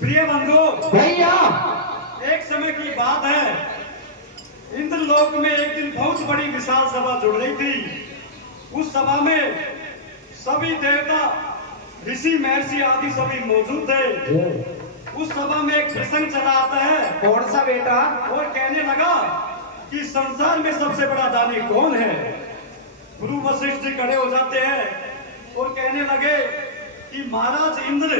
प्रिय बंधु भैया, एक समय की बात है, इंद्रलोक में एक दिन बहुत बड़ी विशाल सभा जुड़ रही थी। उस सभा में सभी देवता, ऋषि, महर्षि आदि सभी मौजूद थे। उस सभा में एक प्रसंग चला आता है। कौन सा बेटा? और कहने लगा कि संसार में सबसे बड़ा दानी कौन है। गुरु वशिष्ठ जी खड़े हो जाते हैं और कहने लगे कि महाराज इंद्र,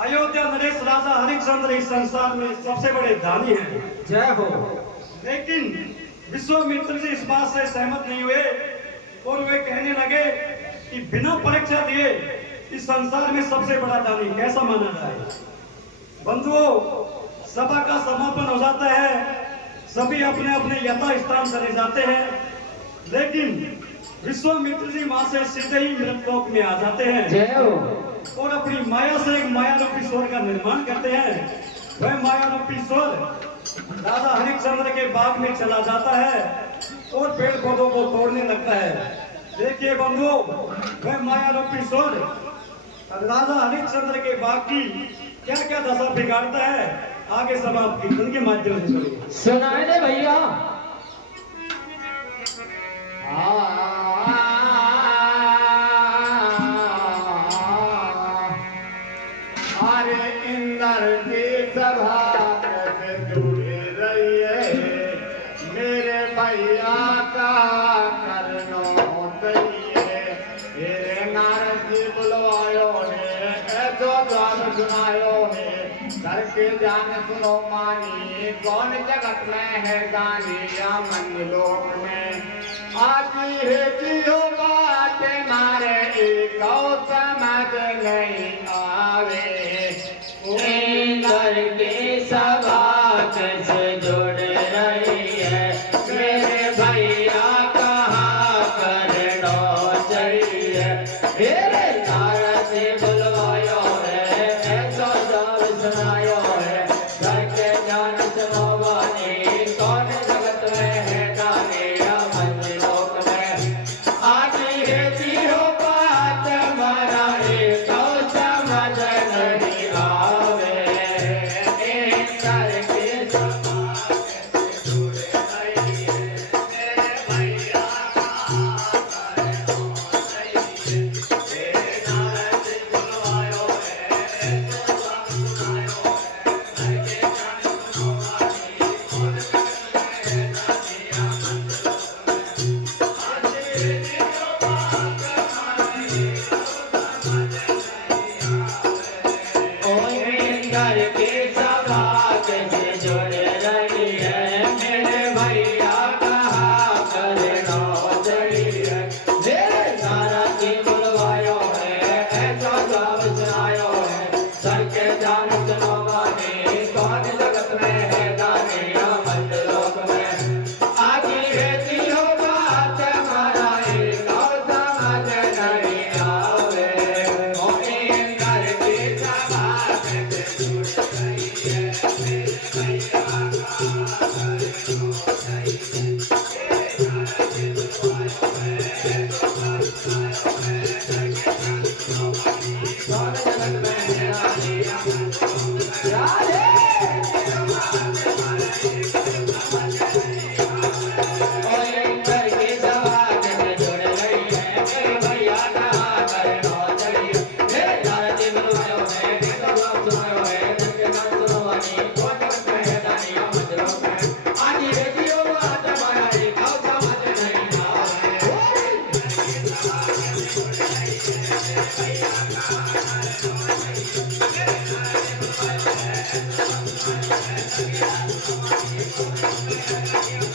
अयोध्या नरेश राजा हरिश्चंद्र इस संसार में सबसे बड़े दानी हैं। जय हो। लेकिन विश्वामित्र जी इस बात से सहमत नहीं हुए और वे कहने लगे कि बिना परीक्षा दिए इस संसार में सबसे बड़ा दानी कैसा माना जाए। बंधुओं, सभा का समापन हो जाता है, सभी अपने अपने यथा स्थान चले जाते हैं, लेकिन विश्वामित्र जी वहां से सीधे ही मृतलोक में आ जाते हैं। जय हो। और अपनी माया से एक माया रूपी स्वर का निर्माण करते हैं। वह माया रूपी स्वर राजा हरिश्चंद्र के बाग में चला जाता है और पेड़ पौधों को तोड़ने लगता है। देखिए बंधुओं, वह माया रूपी स्वर राजा हरिश्चंद्र के बाग की क्या क्या दशा बिगाड़ता है, आगे सब आप कीर्तन के माध्यम से सुनिए। सुनाए दे भैया। अरे इंद्र की सभा कैसे जुड़ी रही है, मेरे भैया का करनो चाहिए। मेरे नारद जी बुलवायो है, ऐसो जान सुनायो है, करके जान सुनो मानी, कौन जगत में है दानी या मंदलोक में। आती है जियो बात मारे एक समझ नहीं आवे। इंद्र की सभा कैसे जुड़ रही है, मेरे भैया कहाँ करना चाहिए। मेरे नारद जी बुलवायो है, ऐसा जान सुनायो है, करके जान सुनो वाणी, कौन जगत में है दानी या मंदलोक में। आती Hare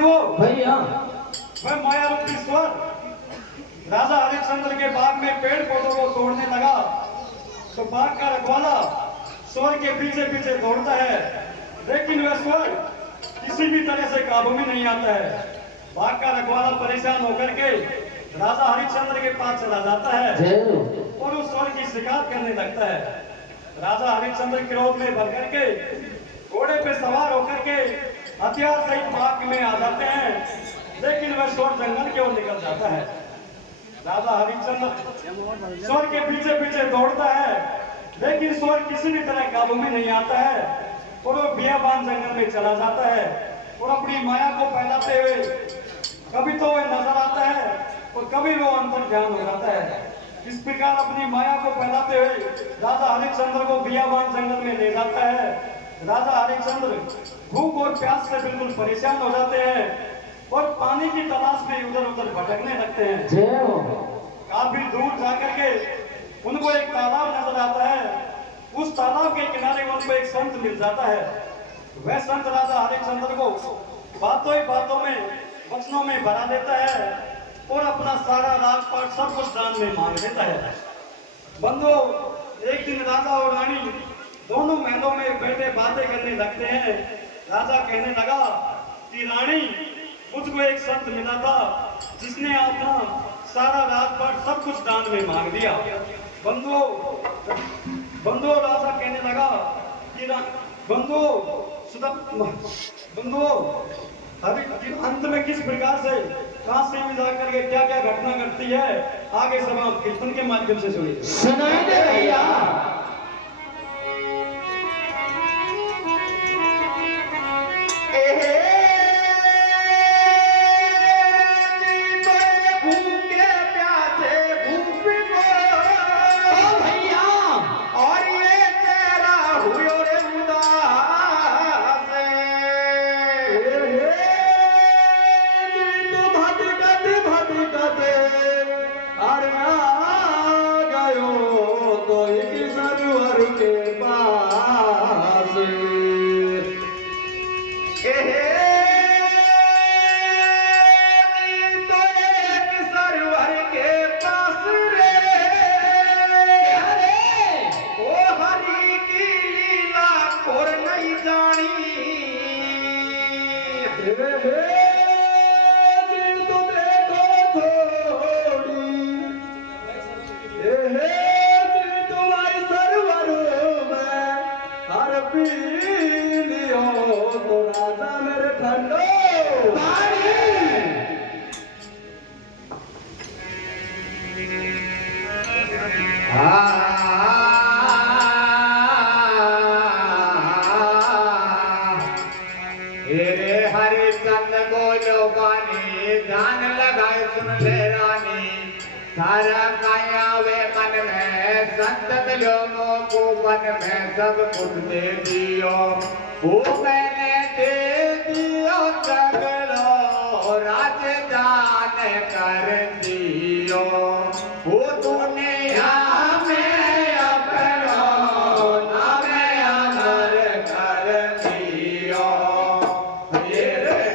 बंधुओं, भैया मैं माया रूपी स्वर राजा हरिश्चंद्र के बाग में पेड़ पौधों को तोड़ने लगा तो बाग का रखवाला स्वर के पीछे पीछे दौड़ता है, लेकिन वह स्वर किसी भी तरह से काबू में नहीं आता है। बाग का रखवाला परेशान होकर के राजा हरिश्चंद्र के पास चला जाता है और उस स्वर की शिकायत करने लगता है। राजा हरिश्चंद्र क्रोध में भर करके घोड़े पे सवार होकर के हथियार सहित बाग में आ जाते हैं, लेकिन वह स्वर जंगल की ओर निकल जाता है। राजा हरिश्चंद्र स्वर के पीछे पीछे दौड़ता है, लेकिन स्वर किसी भी तरह काबू में नहीं आता है और वो बियाबान जंगल में चला जाता है और अपनी माया को फैलाते हुए कभी तो वह नजर आता है और कभी वो अंतर ध्यान हो जाता है। इस प्रकार अपनी माया को फैलाते हुए राजा हरिश्चंद्र को बियाबान जंगल में ले जाता है। राजा हरिश्चंद्र भूख और प्यास से बिल्कुल परेशान हो जाते हैं और पानी की तलाश में उधर उधर भटकने लगते हैं। काफी दूर जाकर के उनको एक तालाब नजर आता है। उस तालाब के किनारे उनको एक संत मिल जाता है। वह संत राजा हरिश्चंद्र को बातों ही बातों में वचनों में भरा देता है और अपना सारा राजपाट सब कुछ दान में मांग देता है। बंधुओं, एक दिन राजा और रानी दोनों महलों में बैठे बातें करने लगते हैं। राजा कहने लगा कि रानी, मुझको एक संत मिला था जिसने अपना सारा राजपाट सब कुछ दान में मांग दिया। बंधुओं, राजा कहने लगा कि बंधुओं, अभी अंत में किस प्रकार से काशी में जाकर के क्या क्या घटना घटती है, आगे सब आप कीर्तन के माध्यम से सुनिए। सुनाई दे भैया। हरिश्चंद्र बोलो बानी, ध्यान लगाए सुन ले रानी। सारा काया वे मन में, संत मिलो को मन में सब कुछ दे दियो। वो मैंने दे दियो सगलो, राज दान कर दियो। वो दुनिया में अपनो नाम अमर कर दियो।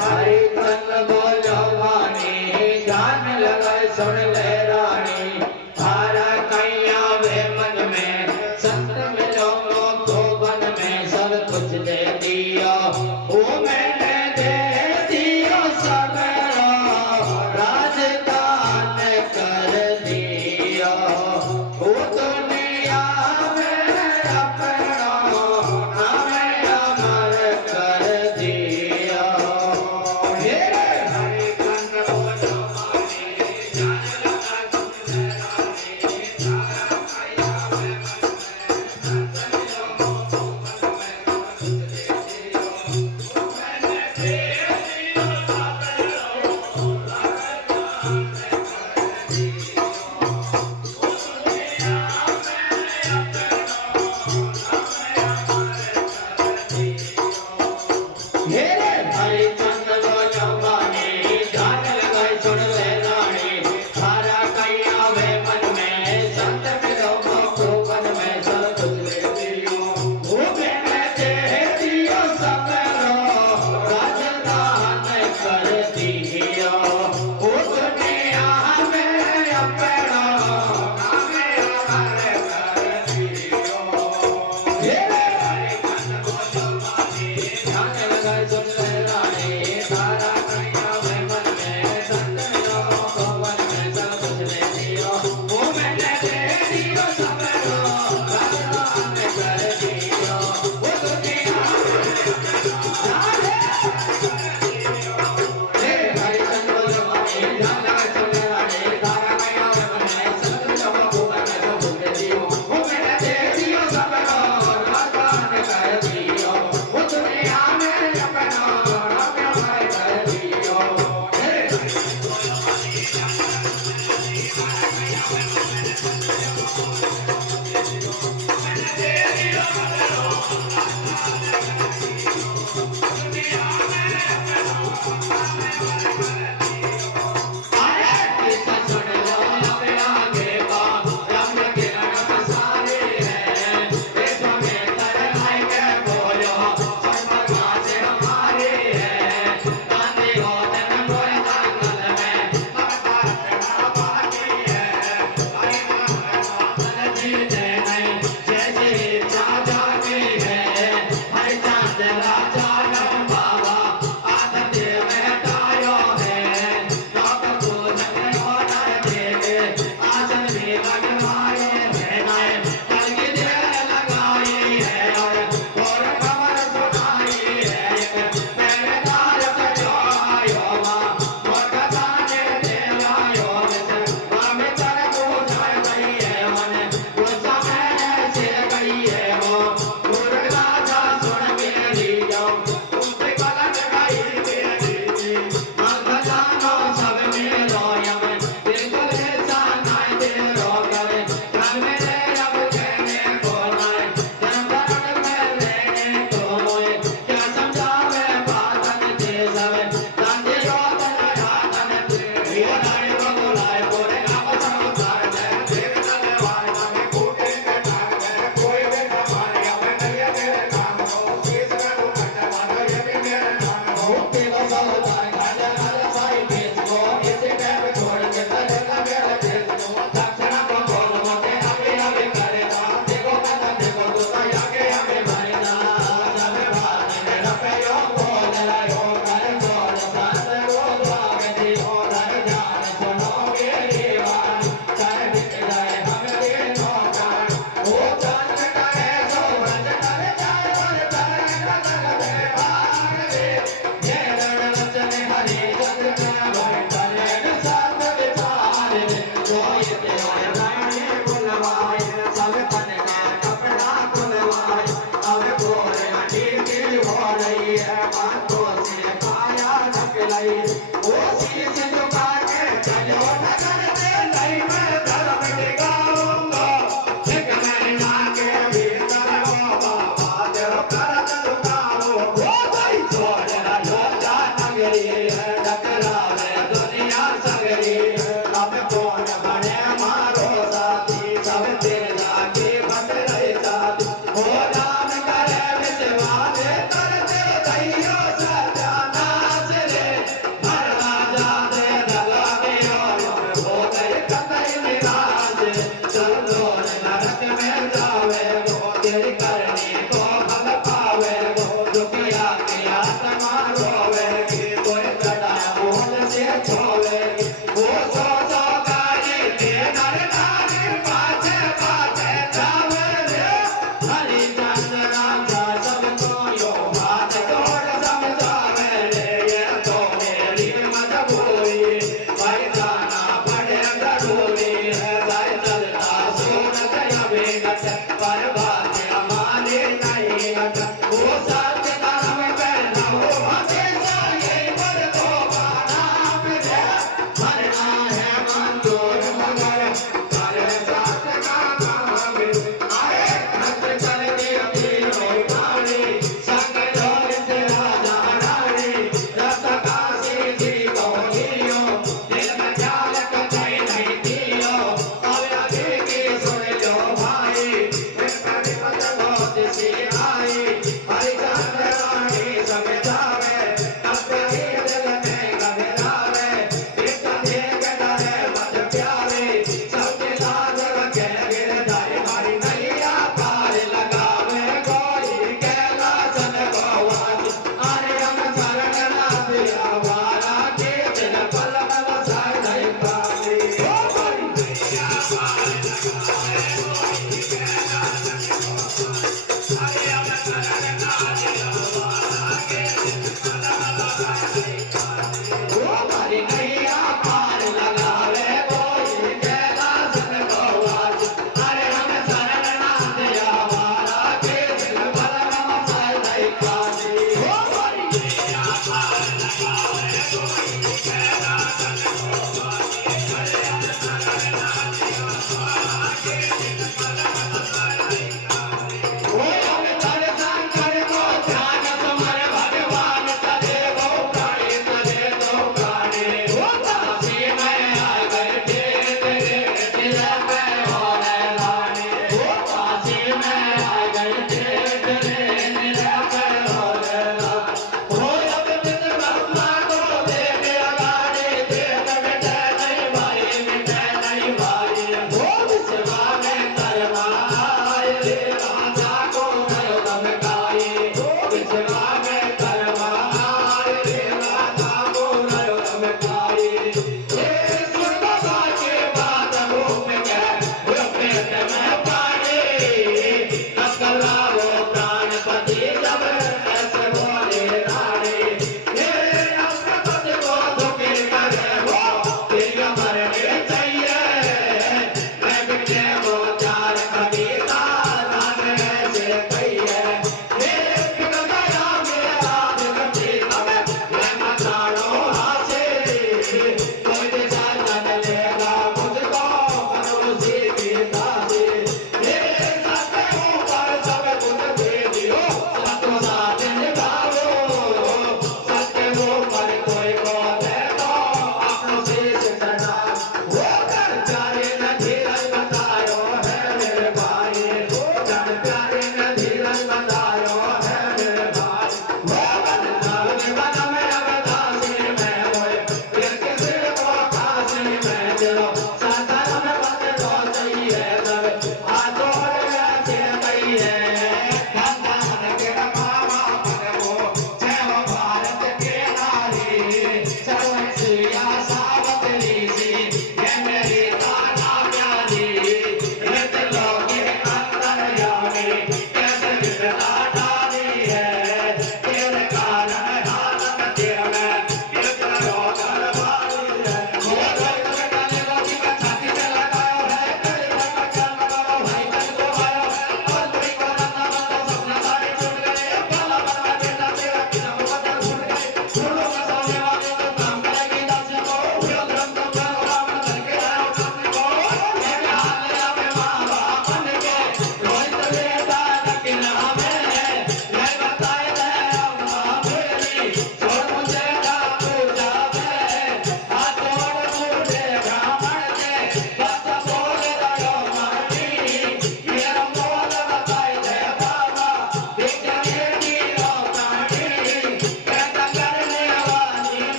हरिश्चंद्र बोलो वाणी, ध्यान लगाए सुन ले रानी। सारा कैया वे मन में, संत मिलो को वन में सब कुछ दे दिया। ओ जाके भट रहे जात हो राम करे विश्वास करते दैयो सत्यानाश रे मरना जाते लगा के हो गए कतई निराश चलो नरक में जावे वो तेरी करनी को फल पावे वो दुखिया के आत्मा रोवे कि कोई कड़ा बोल से छोवे वो सो गाड़ी के नर नारी पाछे पाछे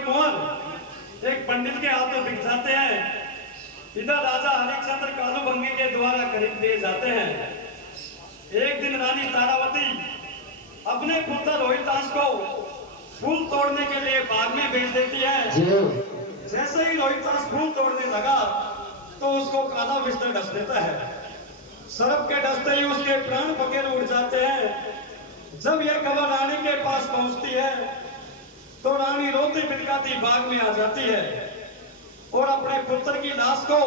कुंवर एक पंडित के हाथों बिक जाते हैं। इधर राजा हरिश्चंद्र कालू भंगी के द्वारा खरीद लिए जाते हैं। एक दिन रानी तारावती अपने पुत्र रोहितांश को फूल तोड़ने के लिए बाग में भेज देती है। जैसे ही रोहितांश फूल तोड़ने लगा तो उसको काला बिस्तर ढस देता है। सरप के डसते ही उसके प्राण पखेरु उड़ जाते हैं। जब यह खबर रानी के पास पहुंचती है तो रानी रोती बिलखाती बाग में आ जाती है और अपने पुत्र की लाश को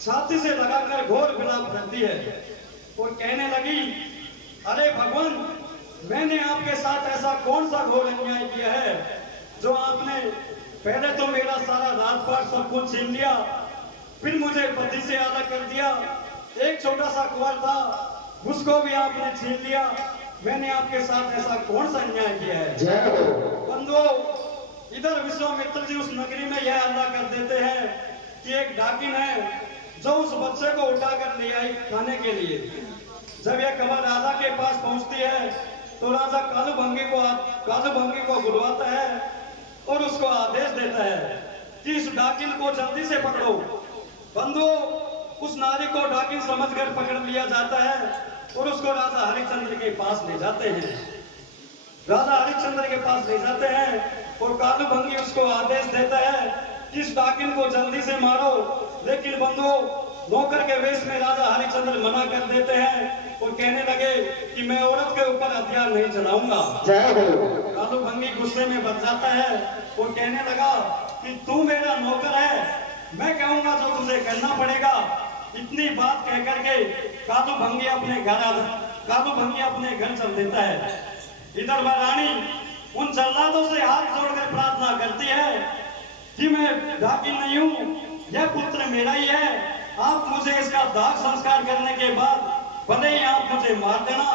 छाती से लगाकर घोर विलाप करती है और कहने लगी, अरे भगवान, मैंने आपके साथ ऐसा कौन सा घोर अन्याय किया है जो आपने पहले तो मेरा सारा राजपाट सब कुछ छीन लिया, फिर मुझे पति से अलग कर दिया। एक छोटा सा कुंवर था, उसको भी आपने छीन लिया। मैंने आपके साथ ऐसा कौन सा अन्याय किया है? बंधुओं, इधर विश्वामित्र जी उस नगरी में यह अल्लाह कर देते हैं कि एक डाकिन है जो उस बच्चे को उठाकर ले आई खाने के लिए। जब यह खबर राजा के पास पहुंचती है तो राजा कालू भंगी को बुलवाता है और उसको आदेश देता है कि इस डाकिन को जल्दी से पकड़ो। बंधुओं, उस नारी को डाकिन समझकर पकड़ लिया जाता है और उसको राजा हरिश्चंद्र के पास ले जाते हैं। राजा हरिश्चंद्र के पास ले जाते हैं और कालू भंगी उसको आदेश देता है कि इस डाकिन को जल्दी से मारो। लेकिन बंधुओं, नौकर के वेश में राजा हरिश्चंद्र मना कर देते हैं और कहने लगे कि मैं औरत के ऊपर हथियार नहीं चलाऊंगा। कालू भंगी गुस्से में भर जाता है और कहने लगा कि तू मेरा नौकर है, मैं कहूंगा जो तुझे करना पड़ेगा। इतनी बात कह करके कालू भंगी अपने घर चल देता है। इधर वह रानी उन जल्लादों से हाथ जोड़कर प्रार्थना करती है कि मैं डाकिन नहीं हूं, यह पुत्र मेरा ही है। आप मुझे इसका दाह संस्कार करने के बाद भले ही आप मुझे मार देना,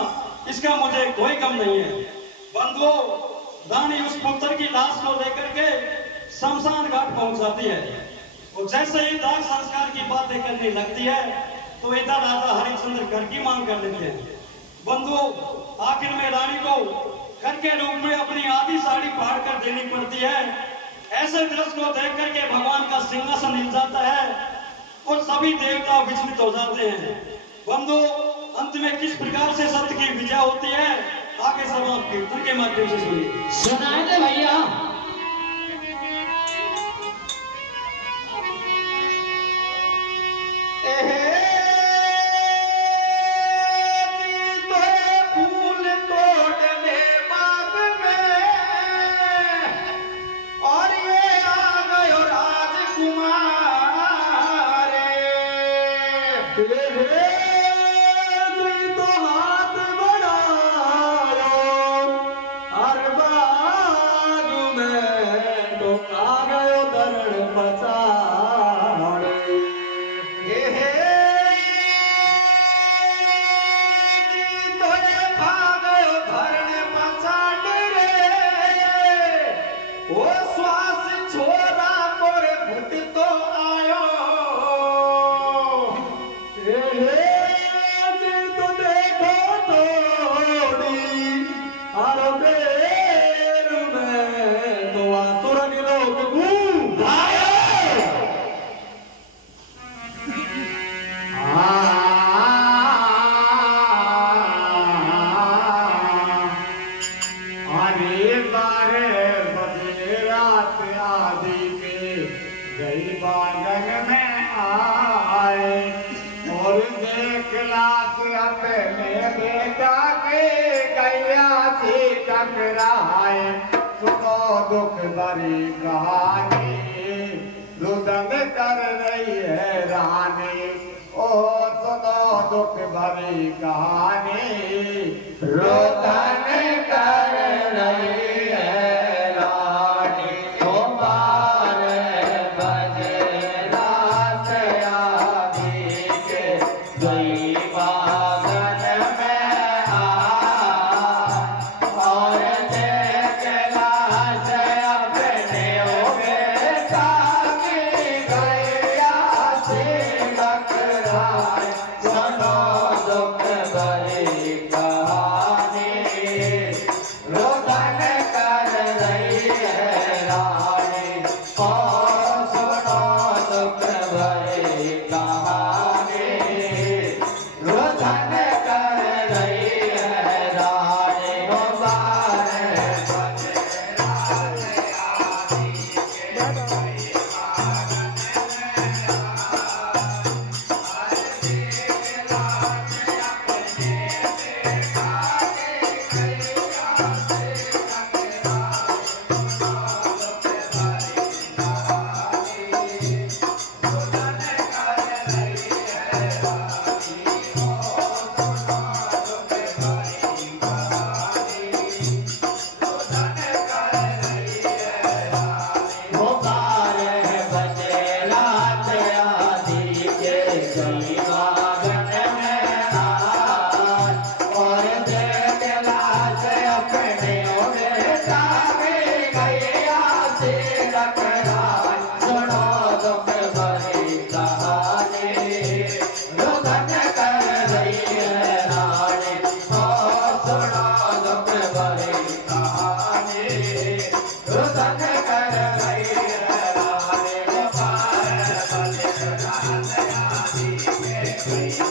इसका मुझे कोई गम नहीं है। बंधुओं, रानी उस पुत्र की लाश को लेकर के शमशान घाट पहुंच जाती है और जैसे ही दाह संस्कार की बातें करने लगती है तो इधर राजा हरिश्चंद्र घर की मांग कर लेते हैं। बंधुओं, आखिर में रानी को घर के रूप में अपनी आधी साड़ी फाड़ कर देनी पड़ती है। ऐसे दृश्य को देख करके भगवान का सिंहासन हिल जाता है और सभी देवता विचलित हो जाते हैं। बंधुओं, अंत में किस प्रकार से सत्य की विजय होती है, आगे सब आप कीर्तन के माध्यम से सुनिए। सुनाए दे भैया। सुनो दुख भरी कहानी, रुदन कर रही है रानी। ओ सुनो दुख भरी कहानी, रुदन कर रही है रानी। ओ बारे बजे रात आदि के गई बागन में और देखला से अपने बेटा की गैया से टकराए। सुनो दुख भरी कहानी, रुदन कर रही है रानी।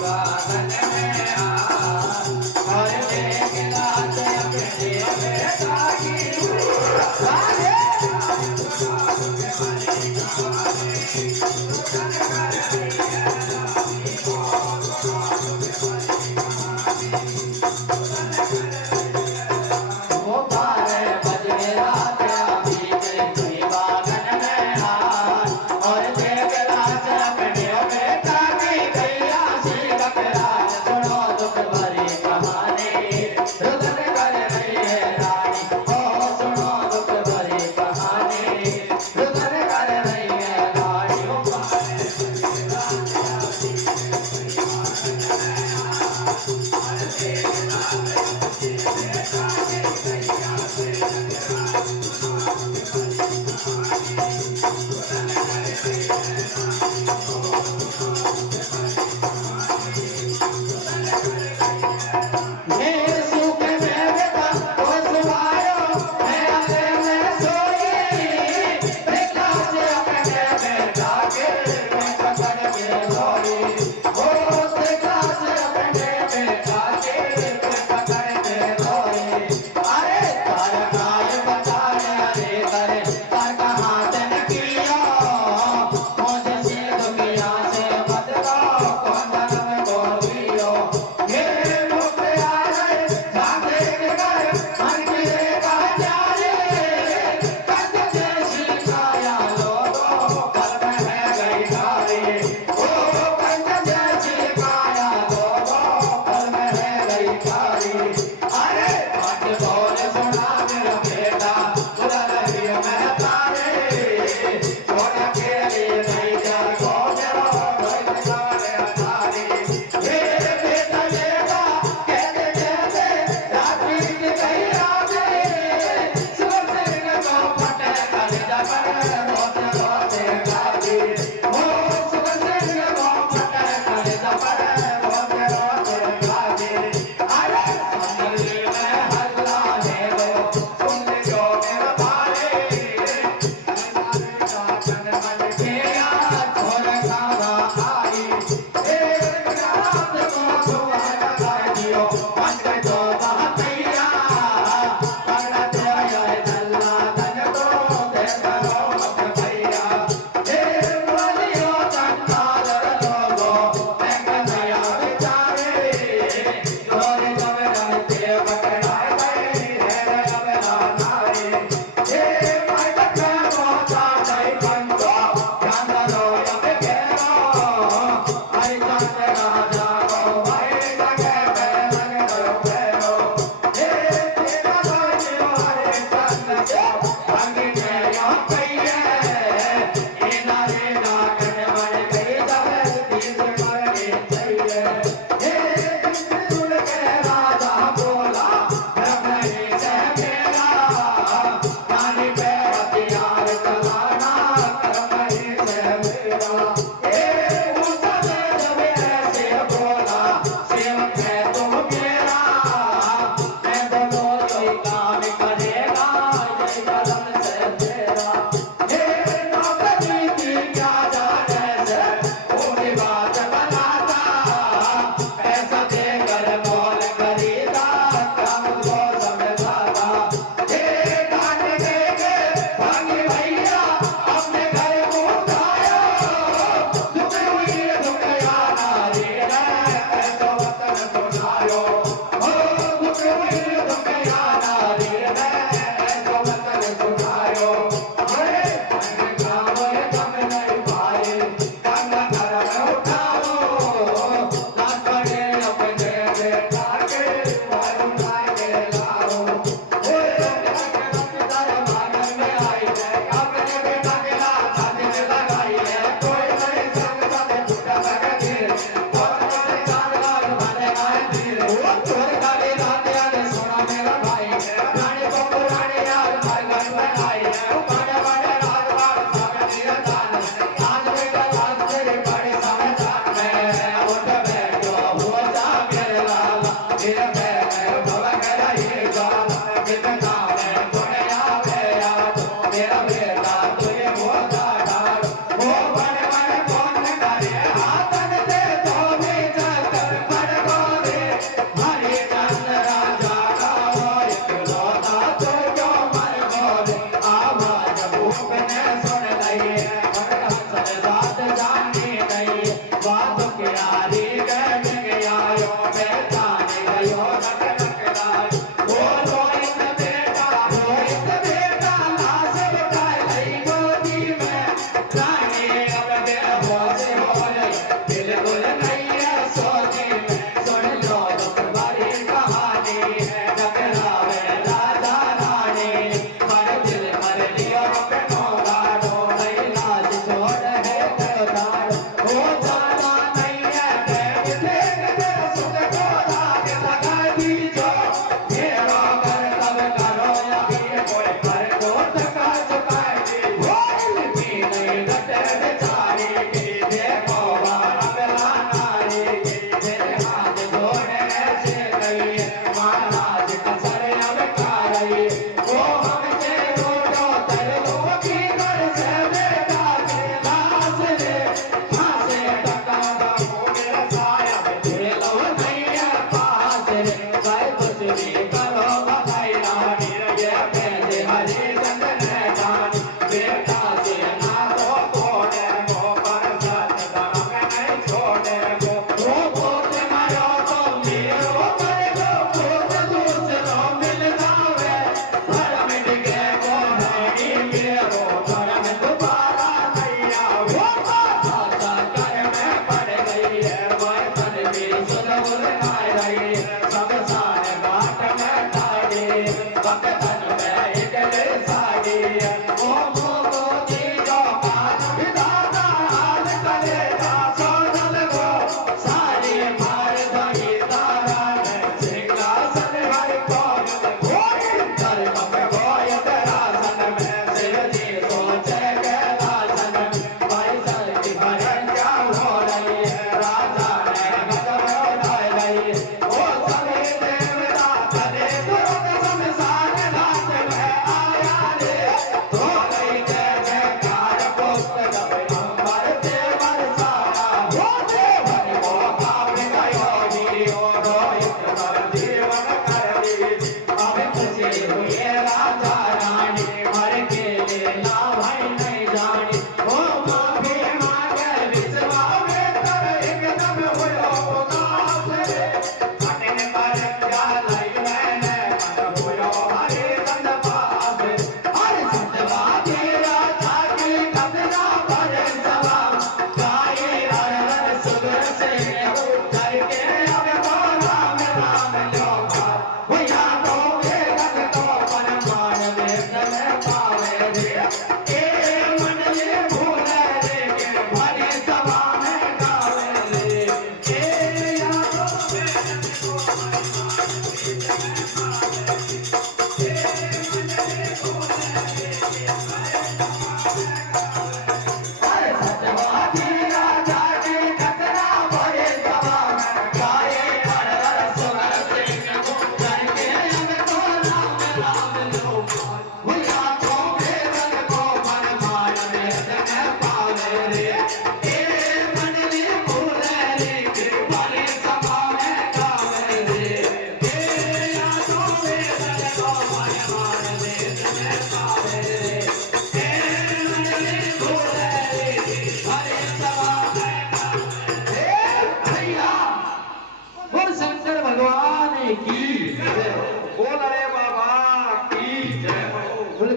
बागन में आए और देख लाज अपने बेटा की राधे वो 12 बजे रात अभी गई बागन में आए और देख लाज अपने बेटा की गैया सी बकराज सुनो दुख भरी कहानी रुदन कर रही है रानी ओ सुनो दुख भरी कहानी रुदन कर रही है रानी ओ मेरे सुख में बेटा तो सुवायो मैं अंधेरे में सोई बेटा से अपने बेटा के मैं पकड़ के सोई ओ बेटा से अपने बेटा के मैं पकड़ के सोई अरे तार काय बताने अरे करे तार कहाँ तन किया मुझे से दुनिया से बदला कौन धर्म को दियो मेरे मुख आ गए जागे के गए मन के कह जाए कद जैसी काया लोगों कल में है गई धारी ओ कद जैसी काया लोगों कल में है गई धारी अरे बात बोल सुना मेरा बेटा बुरा लगी मैं तारे छोड़ के लिए नहीं जा को मेरा कोई गाने अनारी मेरे बेटा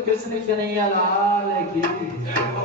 कृष्ण कन्हैया लाल की